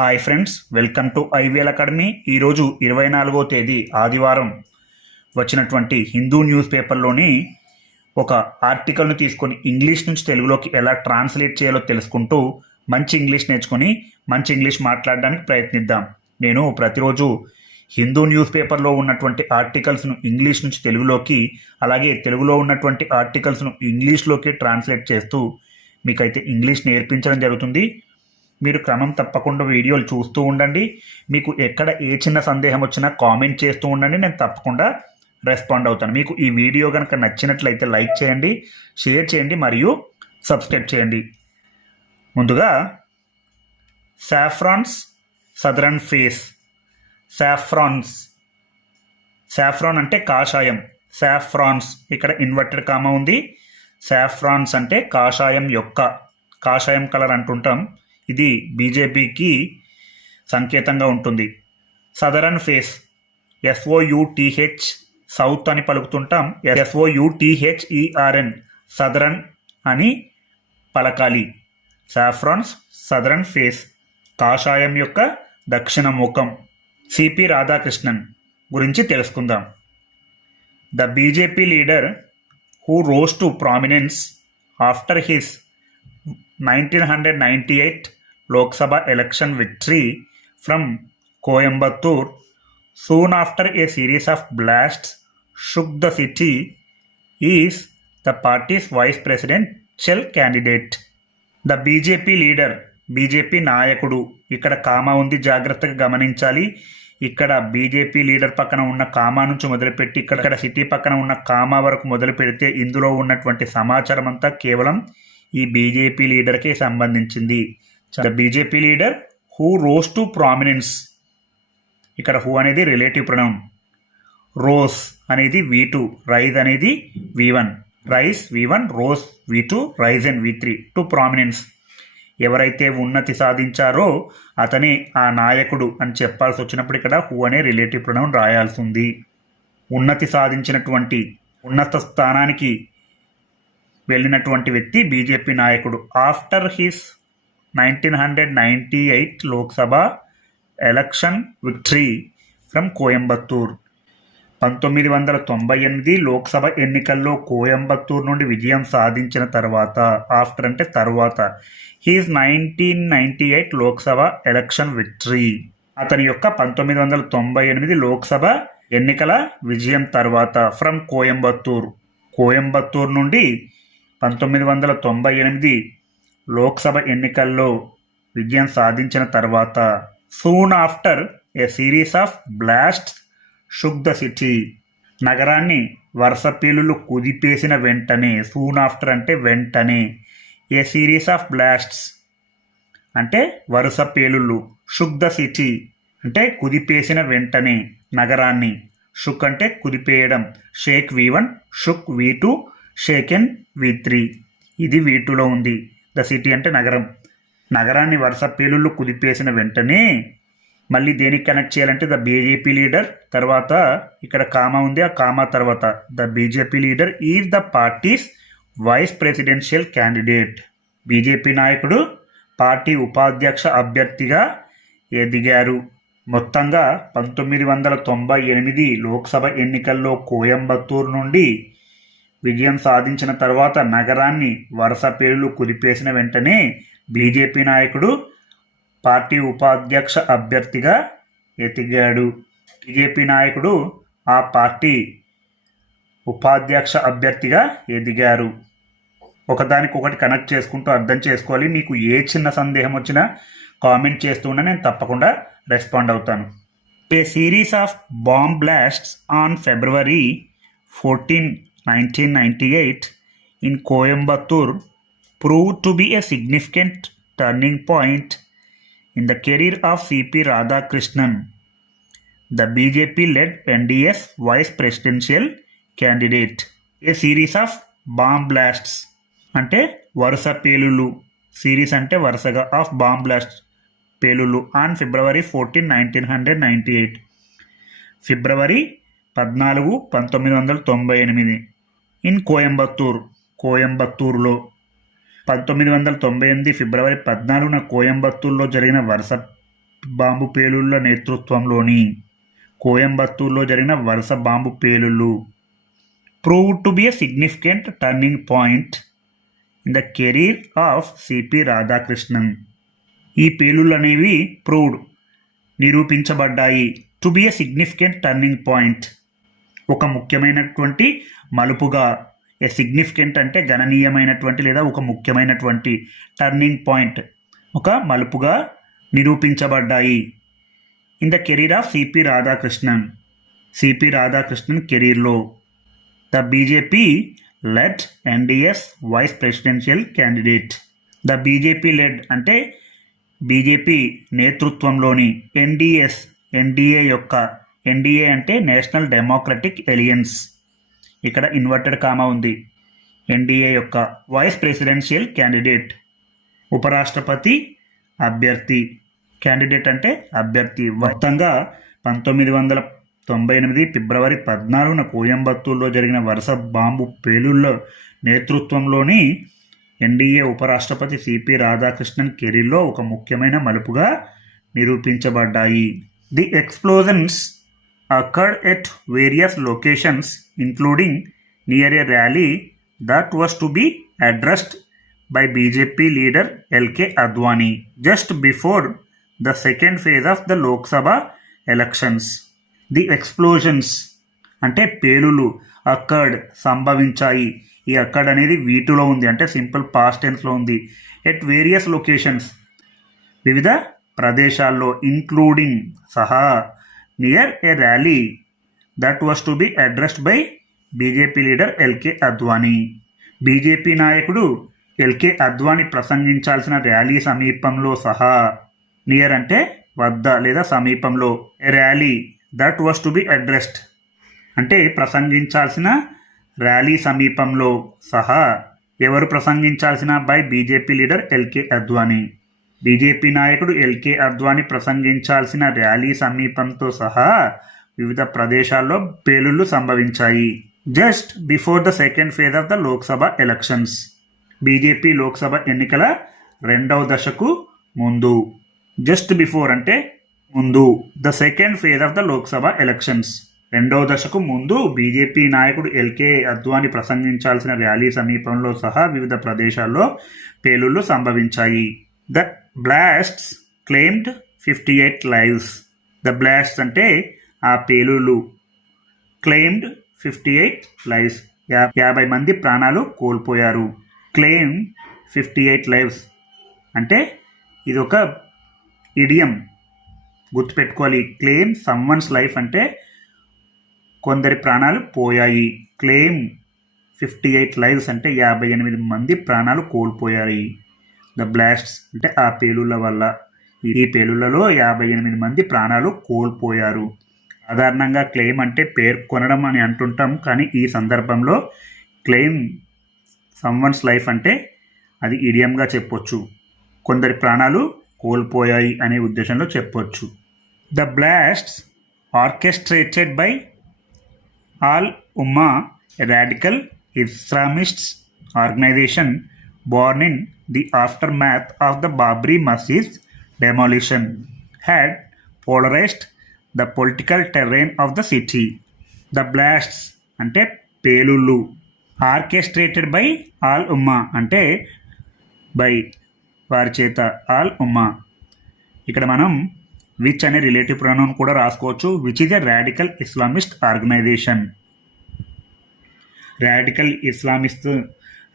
Hi friends welcome to IVL academy. ఈరోజు ఇరవై నాలుగో తేదీ ఆదివారం వచ్చినటువంటి హిందూ న్యూస్ పేపర్లోని ఒక ఆర్టికల్ను తీసుకొని ఇంగ్లీష్ నుంచి తెలుగులోకి ఎలా ట్రాన్స్లేట్ చేయాలో తెలుసుకుంటూ మంచి ఇంగ్లీష్ నేర్చుకొని మంచి ఇంగ్లీష్ మాట్లాడడానికి ప్రయత్నిద్దాం. నేను ప్రతిరోజు హిందూ న్యూస్ పేపర్లో ఉన్నటువంటి ఆర్టికల్స్ను ఇంగ్లీష్ నుంచి తెలుగులోకి అలాగే తెలుగులో ఉన్నటువంటి ఆర్టికల్స్ను ఇంగ్లీష్లోకి ట్రాన్స్లేట్ చేస్తూ మీకైతే ఇంగ్లీష్ నేర్పించడం జరుగుతుంది. మీరు క్రమం తప్పకుండా వీడియోలు చూస్తూ ఉండండి. మీకు ఎక్కడ ఏ చిన్న సందేహం వచ్చినా కామెంట్ చేస్తూ ఉండండి. నేను తప్పకుండా రెస్పాండ్ అవుతాను. మీకు ఈ వీడియో కనుక నచ్చినట్లయితే లైక్ చేయండి షేర్ చేయండి మరియు సబ్స్క్రైబ్ చేయండి. ముందుగా saffron's southern face. Saffron's. Saffron అంటే కాషాయం. సాఫ్రాన్స్. ఇక్కడ ఇన్వర్టెడ్ కామ ఉంది. సాఫ్రాన్స్ అంటే కాషాయం యొక్క కాషాయం కలర్ అంటుంటాం. ఇది బీజేపీకి సంకేతంగా ఉంటుంది. Southern face. ఎస్ఓయుటిహెచ్ సౌత్ అని పలుకుతుంటాం. ఎస్ఓయుటిహెచ్ఈఆర్ఎన్ సదరన్ అని పలకాలి. సాఫ్రాన్స్ సదరన్ ఫేస్. కాషాయం యొక్క దక్షిణ ముఖం. సిపి రాధాకృష్ణన్ గురించి తెలుసుకుందాం. The BJP leader who rose to prominence after his nineteen hundred ninety eight Lok Sabha election victory from Coimbatore. soon after a series of blasts shook the city is the party's vice presidential candidate the BJP leader BJP నాయకుడు. ఇక్కడ comma ఉంది జాగ్రత్తగా గమనించాలి. ఇక్కడ BJP leader పక్కన ఉన్న comma నుంచి మొదలుపెట్టి ఇక్కడ ఇక్కడ సిటీ పక్కన ఉన్న కామా వరకు మొదలు పెడితే ఇందులో ఉన్నటువంటి సమాచారం అంతా కేవలం ఈ బీజేపీ లీడర్కే సంబంధించింది. The BJP leader who rose to prominence ఇక్కడ హూ అనేది రిలేటివ్ ప్రొనౌన్ రోస్ అనేది వి టూ రైజ్ అనేది V one rise V one rose V two rise and V three to prominence ఎవరైతే ఉన్నతి సాధించారో అతనే ఆ నాయకుడు అని చెప్పాల్సి వచ్చినప్పుడు ఇక్కడ హూ అనే రిలేటివ్ ప్రొనౌన్ రాయాల్సి ఉంది. ఉన్నతి సాధించినటువంటి ఉన్నత స్థానానికి వెళ్ళినటువంటి వ్యక్తి బీజేపీ నాయకుడు. After his nineteen hundred ninety eight Lok Sabha election victory from Coimbatore. పంతొమ్మిది వందల తొంభై ఎనిమిది లోక్సభ ఎన్నికల్లో కోయంబత్తూర్ నుండి విజయం సాధించిన తర్వాత ఆఫ్టర్ అంటే తర్వాత his nineteen ninety eight Lok Sabha election victory. అతని యొక్క పంతొమ్మిది వందల తొంభై ఎనిమిది లోక్సభ ఎన్నికల విజయం తర్వాత ఫ్రమ్ కోయంబత్తూర్. కోయంబత్తూర్ నుండి పంతొమ్మిది వందల తొంభై ఎనిమిది లోక్సభ ఎన్నికల్లో విజయం సాధించిన తర్వాత soon after a series of blast shook the city నగరాన్ని వరుస పేలులు కుదిపేసిన వెంటనే సూన్ ఆఫ్టర్ అంటే వెంటనే ఏ సిరీస్ ఆఫ్ బ్లాస్ట్స్ అంటే వరుస పేలుళ్ళు షుక్ ద సిటీ అంటే కుదిపేసిన వెంటనే నగరాన్ని. షుక్ అంటే కుదిపేయడం. Shake V one shook V two shake and V three ఇది వీటులో టూలో ఉంది. ద సిటీ అంటే నగరం. నగరాన్ని వరుస పేలుళ్ళు కుదిపేసిన వెంటనే మళ్ళీ దేనికి కనెక్ట్ చేయాలంటే ద బీజేపీ లీడర్ తర్వాత ఇక్కడ కామా ఉంది ఆ కామా తర్వాత the BJP leader is the party's vice presidential candidate. BJP నాయకుడు పార్టీ ఉపాధ్యక్ష అభ్యర్థిగా ఎదిగారు. మొత్తంగా పంతొమ్మిది వందల తొంభై ఎనిమిది లోక్సభ ఎన్నికల్లో కోయంబత్తూరు నుండి విజయం సాధించిన తర్వాత నగరాన్ని వరుస పేర్లు కుదిపేసిన వెంటనే బీజేపీ నాయకుడు పార్టీ ఉపాధ్యక్ష అభ్యర్థిగా ఎతిగాడు బీజేపీ నాయకుడు ఆ పార్టీ ఉపాధ్యక్ష అభ్యర్థిగా ఎదిగారు. ఒకదానికొకటి కనెక్ట్ చేసుకుంటూ అర్థం చేసుకోవాలి. మీకు ఏ చిన్న సందేహం వచ్చినా కామెంట్ చేస్తున్నా నేను తప్పకుండా రెస్పాండ్ అవుతాను. A series of bomb blasts on February fourteen 1998 in Coimbatore proved to be a significant turning point in the career of C.P. Radhakrishnan, the BJP led NDS vice presidential candidate. A series of bomb blasts అంటే వరుస పేలులు series అంటే వరుసగా of bomb blast పేలులు on February fourteen nineteen hundred ninety eight ఫిబ్రవరి పద్నాలుగు పంతొమ్మిది వందల తొంభై ఎనిమిది in Coimbatore కోయంబత్తూరులో. పంతొమ్మిది వందల తొంభై ఎనిమిది ఫిబ్రవరి పద్నాలుగున కోయంబత్తూరులో జరిగిన వరుస బాంబు పేలుళ్ళ నేతృత్వంలోని కోయంబత్తూరులో జరిగిన వరుస bomb పేలుళ్ళు prove to be a significant turning point in the career of CP Radhakrishnan ఈ పేలుళ్ళు అనేవి proved నిరూపించబడ్డాయి. To be a significant turning point ఒక ముఖ్యమైనటువంటి మలుపుగా ఏ సిగ్నిఫికెంట్ అంటే గణనీయమైనటువంటి లేదా ఒక ముఖ్యమైనటువంటి టర్నింగ్ పాయింట్ ఒక మలుపుగా నిరూపించబడ్డాయి. In the career of CP Radhakrishnan CP Radhakrishnan కెరీర్లో the BJP led NDA's vice presidential candidate the BJP led అంటే బీజేపీ నేతృత్వంలోని ఎన్డిఎస్ ఎన్డీఏ యొక్క ఎన్డీఏ అంటే నేషనల్ డెమోక్రటిక్ ఎలియన్స్. ఇక్కడ ఇన్వర్టెడ్ కామా ఉంది. ఎన్డీఏ యొక్క వైస్ ప్రెసిడెన్షియల్ క్యాండిడేట్. ఉపరాష్ట్రపతి అభ్యర్థి. క్యాండిడేట్ అంటే అభ్యర్థి. మొత్తంగా పంతొమ్మిది వందల తొంభై ఎనిమిది ఫిబ్రవరి పద్నాలుగున కోయంబత్తూరులో జరిగిన వరుస బాంబు పేలుళ్ళ నేతృత్వంలోని ఎన్డీఏ ఉపరాష్ట్రపతి సిపి రాధాకృష్ణన్ కెరీర్లో ఒక ముఖ్యమైన మలుపుగా నిరూపించబడ్డాయి. The explosions occurred at various locations, including near a rally that was to be addressed by BJP leader LK Advani just before the second phase of the Lok Sabha elections. The explosions అంటే పేలులు అక్కడ్ సంభవించాయి ఈ అక్కడ్ అనేది వీటిలో ఉంది అంటే simple past టెన్స్లో ఉంది at various locations వివిధ ప్రదేశాల్లో including సహా near a rally that was to be addressed by BJP leader LK Advani BJP నాయకుడు ఎల్కే అద్వానీ ప్రసంగించాల్సిన ర్యాలీ సమీపంలో సహా. నియర్ అంటే వద్ద లేదా సమీపంలో. Rally that was to be addressed అంటే ప్రసంగించాల్సిన ర్యాలీ సమీపంలో సహా. ఎవరు ప్రసంగించాల్సిన? By BJP leader LK Advani BJP నాయకుడు ఎల్కే అద్వానీ ప్రసంగించాల్సిన ర్యాలీ సమీపంతో సహా వివిధ ప్రదేశాల్లో పేలుళ్ళు సంభవించాయి. Just before the second phase of the Lok Sabha elections. BJP Lok Sabha ఎన్నికల రెండవ దశకు ముందు. జస్ట్ బిఫోర్ అంటే ముందు. The second phase of the Lok Sabha elections. రెండవ దశకు ముందు బీజేపీ నాయకుడు ఎల్కే అద్వానీ ప్రసంగించాల్సిన ర్యాలీ సమీపంలో సహా వివిధ ప్రదేశాల్లో పేలుళ్ళు సంభవించాయి. The blasts claimed fifty eight lives the blasts అంటే ఆ పేలులు క్లెయిమ్డ్ ఫిఫ్టీ ఎయిట్ లైవ్స్ యాభై మంది ప్రాణాలు కోల్పోయారు. క్లెయిమ్ ఫిఫ్టీ ఎయిట్ లైవ్స్ అంటే ఇది ఒక ఇడియం. గుర్తుపెట్టుకోవాలి. క్లెయిమ్ సమ్వన్స్ లైఫ్ అంటే కొందరి ప్రాణాలు పోయాయి. క్లెయిమ్ ఫిఫ్టీ ఎయిట్ లైవ్స్ అంటే యాభై ఎనిమిది మంది ప్రాణాలు కోల్పోయాయి. ద బ్లాస్ట్స్ అంటే ఆ పేలుళ్ళ వల్ల. ఈ పేలుళ్ళలో యాభై ఎనిమిది మంది ప్రాణాలు కోల్పోయారు. సాధారణంగా క్లెయిమ్ అంటే పేర్కొనడం అని అంటుంటాం కానీ ఈ సందర్భంలో క్లెయిమ్ సమ్వన్స్ లైఫ్ అంటే అది ఇడియంగా చెప్పొచ్చు. కొందరి ప్రాణాలు కోల్పోయాయి అనే ఉద్దేశంలో చెప్పొచ్చు. The blasts orchestrated by Al Ummah radical Islamists organization born in the aftermath of the Babri Masjid's demolition, had polarized the political terrain of the city. The blasts అంటే పేలుళ్ళు orchestrated by Al ఉమ్మా అంటే బై వారి చేత all ఉమ్మా ఇక్కడ మనం which అనే relative pronoun కూడా రాసుకోవచ్చు which is a radical Islamist organization radical Islamist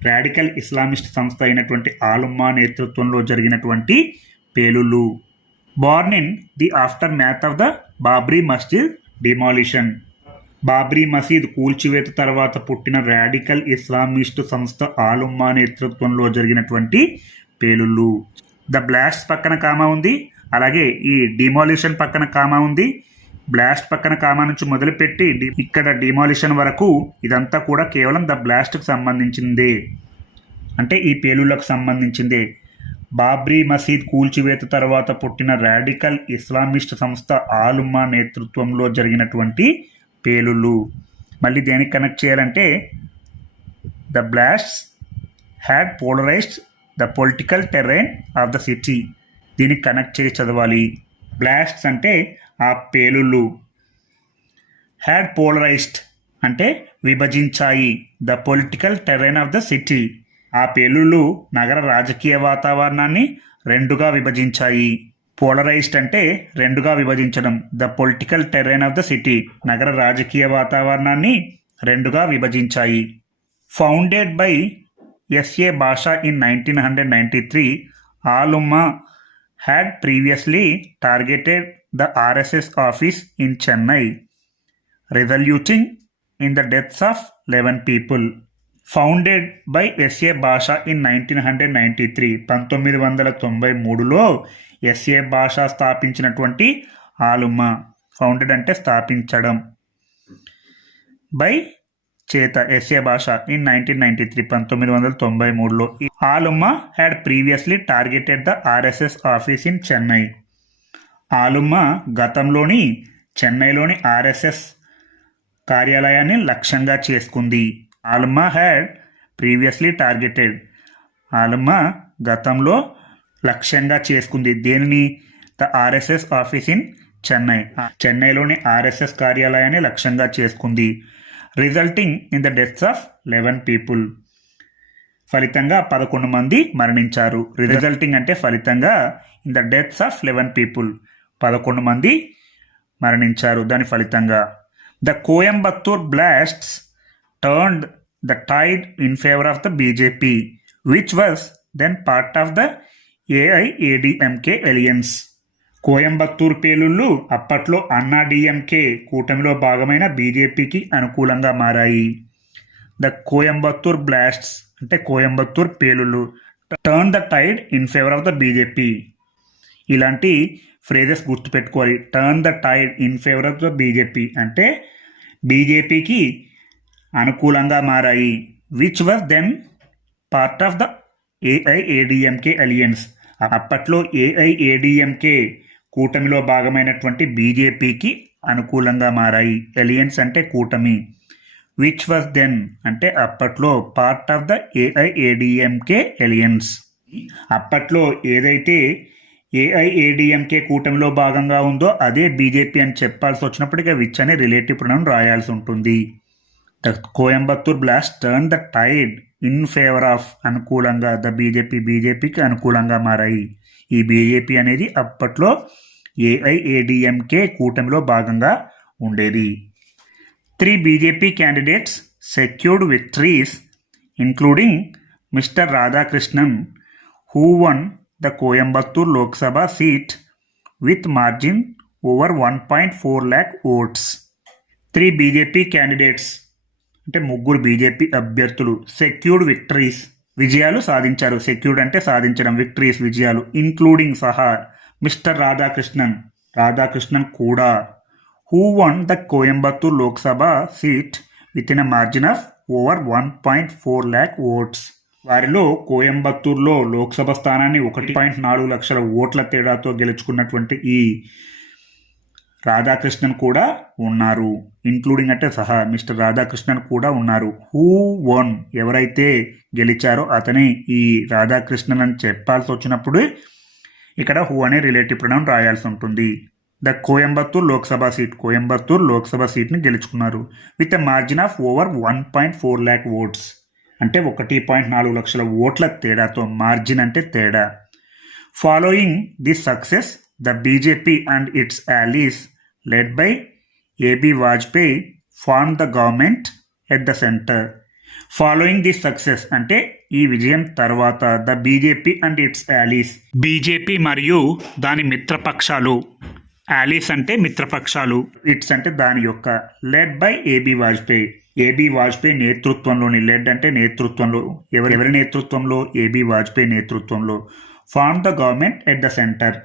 radical Islamist సంస్థ అయినటువంటి ఆలుమ్మా నేతృత్వంలో జరిగినటువంటి పేలులు born in the aftermath of the Babri Masjid demolition Babri Masjid కూల్చివేత తర్వాత పుట్టిన రాడికల్ ఇస్లామిస్ట్ సంస్థ ఆలుమ్మా నేతృత్వంలో జరిగినటువంటి పేలుళ్ళు. ద బ్లాస్ట్ పక్కన కామా ఉంది. అలాగే ఈ డిమాలిషన్ పక్కన కామా ఉంది. బ్లాస్ట్ పక్కన కామా నుంచి మొదలుపెట్టి ఇక్కడ డిమాలిషన్ వరకు ఇదంతా కూడా కేవలం ద బ్లాస్ట్కి సంబంధించిందే. అంటే ఈ పేలుళ్ళకు సంబంధించిందే. బాబ్రీ మసీద్ కూల్చివేత తర్వాత పుట్టిన రాడికల్ ఇస్లామిస్ట్ సంస్థ ఆలుమా నేతృత్వంలో జరిగినటువంటి పేలుళ్ళు. మళ్ళీ దేనికి కనెక్ట్ చేయాలంటే the blasts had polarised the political terrain of the city. దీనికి కనెక్ట్ చేసి చదవాలి. బ్లాస్ట్స్ అంటే ఆ పేలుళ్ళు. హ్యాడ్ పోలరైజ్డ్ అంటే విభజించాయి. The political terrain of the city ఆ పేలుళ్ళు నగర రాజకీయ వాతావరణాన్ని రెండుగా విభజించాయి. పోలరైజ్డ్ అంటే రెండుగా విభజించడం. The political terrain of the city నగర రాజకీయ వాతావరణాన్ని రెండుగా విభజించాయి. Founded by SA Basha in nineteen hundred ninety three Al Ummah had previously targeted the RSS office in Chennai resulting in the deaths of eleven people founded by SA Basha in nineteen hundred ninety three పంతొమ్మిది వందల తొంభై మూడులో SA భాష స్థాపించినటువంటి ఆలుమ్మ founded అంటే స్థాపించడం. By చేత SA Basha in nineteen ninety three పంతొమ్మిది వందల తొంభై మూడులో Al Ummah had previously targeted the RSS office in Chennai Al Ummah గతంలోని చెన్నైలోని ఆర్ఎస్ఎస్ కార్యాలయాన్ని లక్ష్యంగా చేసుకుంది. Al Ummah had previously targeted Al Ummah గతంలో లక్ష్యంగా చేసుకుంది. దేనిని? The RSS office in Chennai చెన్నైలోని ఆర్ఎస్ఎస్ కార్యాలయాన్ని లక్ష్యంగా చేసుకుంది. Resulting in the deaths of eleven people ఫలితంగా పదకొండు మంది మరణించారు. రిజల్టింగ్ అంటే ఫలితంగా in the deaths of eleven people పదకొండు మంది మరణించారు. దాని ఫలితంగా the Coimbatore blasts turned the tide in favour of the BJP which was then part of the AIADMK alliance Coimbatore పేలుళ్ళు అప్పట్లో అన్నా డిఎంకే కూటమిలో భాగమైన బీజేపీకి అనుకూలంగా మారాయి. ద కోయంబత్తూర్ బ్లాస్ట్స్ అంటే Coimbatore పేలుళ్ళు turn the tide in favour of the BJP. ఇలాంటి phrases గుర్తుపెట్టుకోవాలి. Turn the tide in favour of the BJP అంటే బీజేపీకి అనుకూలంగా మారాయి. Which was then part of the AIADMK alliance అప్పట్లో ఏఐఏడిఎంకే కూటమిలో భాగమైనటువంటి బీజేపీకి అనుకూలంగా మారాయి. ఎలియన్స్ అంటే కూటమి. విచ్ వాజ్ దెన్ అంటే అప్పట్లో part of the AIADMK alliance అప్పట్లో ఏదైతే ఏఐఏడిఎంకే కూటమిలో భాగంగా ఉందో అదే బీజేపీ అని చెప్పాల్సి వచ్చినప్పటికీ విచ్ అనే రిలేటివ్ ప్రణం రాయాల్సి ఉంటుంది. The Coimbatore blast turn the tide in favour of అనుకూలంగా ద బీజేపీ బీజేపీకి అనుకూలంగా మారాయి. ఈ బీజేపీ అనేది అప్పట్లో ఏఐఏడిఎంకే కూటమిలో భాగంగా ఉండేది. Three BJP candidates secured victories including mister Radhakrishnan who won the Coimbatore Lok Sabha seat with margin over one point four lakh votes three BJP candidates అంటే ముగ్గురు బీజేపీ అభ్యర్థులు సెక్యూర్డ్ విక్టరీస్ విజయాలు సాధించారు. సెక్యూర్డ్ అంటే సాధించడం విక్టరీస్ విజయాలు including సహా mister Radhakrishnan. Radhakrishnan కూడా. Who won the Coimbatore Lok Sabha seat with in a margin of over one point four lakh votes వారిలో కోయంబత్తూర్లో లోక్సభ స్థానాన్ని ఒకటి పాయింట్ నాలుగు లక్షల ఓట్ల తేడాతో గెలుచుకున్నటువంటి ఈ రాధాకృష్ణన్ కూడా ఉన్నారు. ఇంక్లూడింగ్ అంటే సహా మిస్టర్ రాధాకృష్ణన్ కూడా ఉన్నారు. హూ వన్ ఎవరైతే గెలిచారో అతనే ఈ రాధాకృష్ణన్ అని చెప్పాల్సి వచ్చినప్పుడు ఇక్కడ హూ అనే రిలేటివ్ ప్రణం రాయాల్సి ఉంటుంది. ద కోయంబత్తూర్ లోక్సభ సీట్ కోయంబత్తూర్ లోక్సభ సీట్ని గెలుచుకున్నారు. With a margin of over one point four lakh votes. అంటే ఒకటి పాయింట్ నాలుగు లక్షల ఓట్ల తేడాతో మార్జిన్ అంటే తేడా. Following this success the BJP and its allies led by AB Vajpayee form the government at the centre following this success అంటే ఈ విజయం తర్వాత the BJP and its allies BJP మరియు దాని మిత్రపక్షాలు. యాలీస్ అంటే మిత్రపక్షాలు. ఇట్స్ అంటే దాని యొక్క led by AB Vajpayee AB Vajpayee నేతృత్వంలోని లెడ్ అంటే నేతృత్వంలో ఎవరి ఎవరి నేతృత్వంలో? ఏబీ వాజ్పేయి నేతృత్వంలో. Form the government at the centre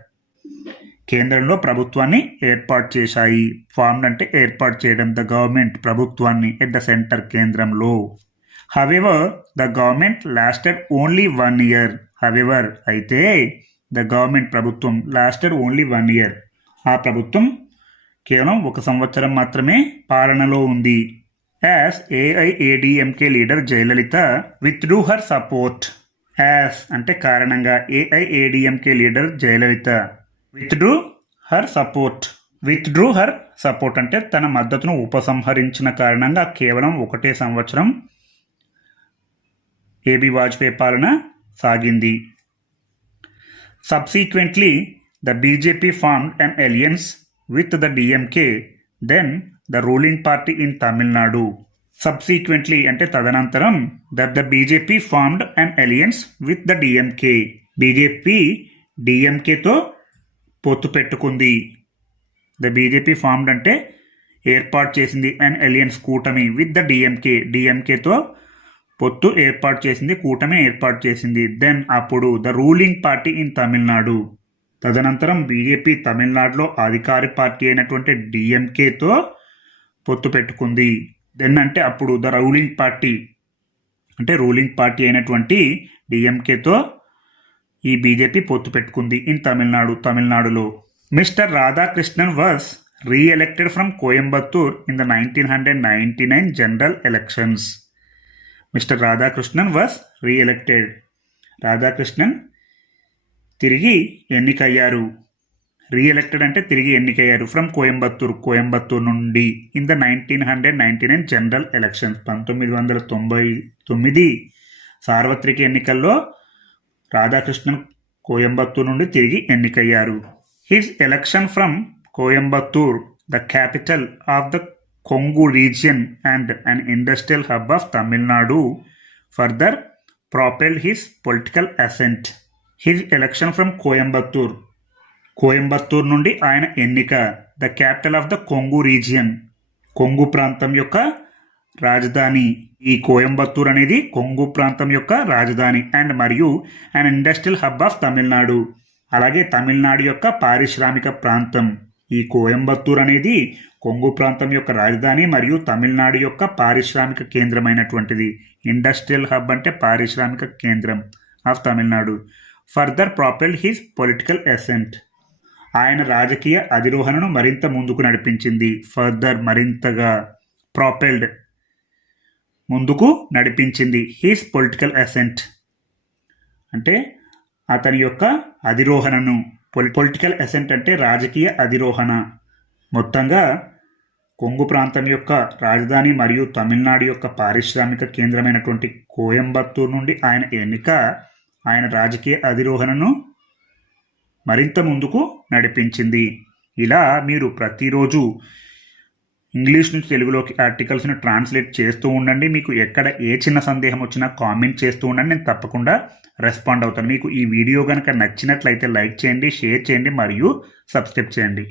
కేంద్రంలో ప్రభుత్వాన్ని ఏర్పాటు చేశాయి. ఫామ్ అంటే ఏర్పాటు చేయడం ద గవర్నమెంట్ ప్రభుత్వాన్ని ఎట్ ద సెంటర్ కేంద్రంలో. However the government lasted only one year however అయితే ద గవర్నమెంట్ ప్రభుత్వం లాస్టెడ్ ఓన్లీ వన్ ఇయర్ ఆ ప్రభుత్వం కేవలం ఒక సంవత్సరం మాత్రమే పాలనలో ఉంది. As AIADMK leader Jayalalithaa withdrew her support as అంటే కారణంగా AIADMK leader Jayalalithaa withdrew her support withdrew her support అంటే తన మద్దతును ఉపసంహరించిన కారణంగా కేవలం ఒకటే సంవత్సరం ఏబి వాజ్పేయి పాలన సాగింది. Subsequently the BJP form an alliance with the DMK then the ruling party in Tamil Nadu subsequently అంటే తదనంతరం the the BJP formed and alliance with the DMK BJP డిఎంకేతో పొత్తు పెట్టుకుంది. ద బీజేపీ ఫార్మ్డ్ అంటే ఏర్పాటు చేసింది and alliance కూటమి with the DMK డిఎంకేతో పొత్తు ఏర్పాటు చేసింది కూటమి ఏర్పాటు చేసింది. దెన్ అప్పుడు the ruling party in Tamil Nadu తదనంతరం బీజేపీ తమిళనాడులో అధికార పార్టీ అయినటువంటి డిఎంకేతో పొత్తు పెట్టుకుంది. దెన్ అంటే అప్పుడు ద రూలింగ్ పార్టీ అంటే రూలింగ్ పార్టీ అయినటువంటి డిఎంకేతో ఈ బీజేపీ పొత్తు పెట్టుకుంది ఇన్ తమిళనాడు తమిళనాడులో. Mister Radhakrishnan was re-elected from Coimbatore in the nineteen hundred ninety nine general elections. Mister Radhakrishnan was re-elected. Radhakrishnan తిరిగి ఎన్నికయ్యారు. రీఎలెక్టెడ్ అంటే తిరిగి ఎన్నికయ్యారు. ఫ్రమ్ కోయంబత్తూర్ కోయంబత్తూర్ నుండి in the nineteen hundred ninety nine general elections పంతొమ్మిది వందల తొంభై తొమ్మిది సార్వత్రిక ఎన్నికల్లో రాధాకృష్ణన్ కోయంబత్తూర్ నుండి తిరిగి ఎన్నికయ్యారు. His election from Coimbatore the capital of the Kongu region and an industrial hub of Tamil Nadu further propelled his political ascent his election from Coimbatore. Coimbatore నుండి ఆయన ఎన్నిక. The capital of the Kongu region. Kongu ప్రాంతం యొక్క రాజధాని. ఈ కోయంబత్తూర్ అనేది కొంగు ప్రాంతం యొక్క రాజధాని అండ్ మరియు and industrial hub of Tamil Nadu. అలాగే తమిళనాడు యొక్క పారిశ్రామిక ప్రాంతం. ఈ కోయంబత్తూర్ అనేది కొంగు ప్రాంతం యొక్క రాజధాని మరియు తమిళనాడు యొక్క పారిశ్రామిక కేంద్రమైనటువంటిది. ఇండస్ట్రియల్ హబ్ అంటే పారిశ్రామిక కేంద్రం of Tamil Nadu. Further propelled his political ascent ఆయన రాజకీయ అధిరోహణను మరింత ముందుకు నడిపించింది. ఫర్దర్ మరింతగా ప్రాపెల్డ్ ముందుకు నడిపించింది. His political ascent. అంటే అతని యొక్క అధిరోహణను. పొలి పొలిటికల్ అసెంట్ అంటే రాజకీయ అధిరోహణ. మొత్తంగా కొంగు ప్రాంతం యొక్క రాజధాని మరియు తమిళనాడు యొక్క పారిశ్రామిక కేంద్రమైనటువంటి కోయంబత్తూరు నుండి ఆయన ఎన్నిక ఆయన రాజకీయ అధిరోహణను మరింత ముందుకు నడిపించింది. ఇలా మీరు ప్రతిరోజు ఇంగ్లీష్ నుంచి తెలుగులోకి ఆర్టికల్స్ని ట్రాన్స్లేట్ చేస్తూ ఉండండి. మీకు ఎక్కడ ఏ చిన్న సందేహం వచ్చినా కామెంట్ చేస్తూ ఉండండి. నేను తప్పకుండా రెస్పాండ్ అవుతాను. మీకు ఈ వీడియో కనుక నచ్చినట్లయితే లైక్ చేయండి షేర్ చేయండి మరియు సబ్స్క్రైబ్ చేయండి.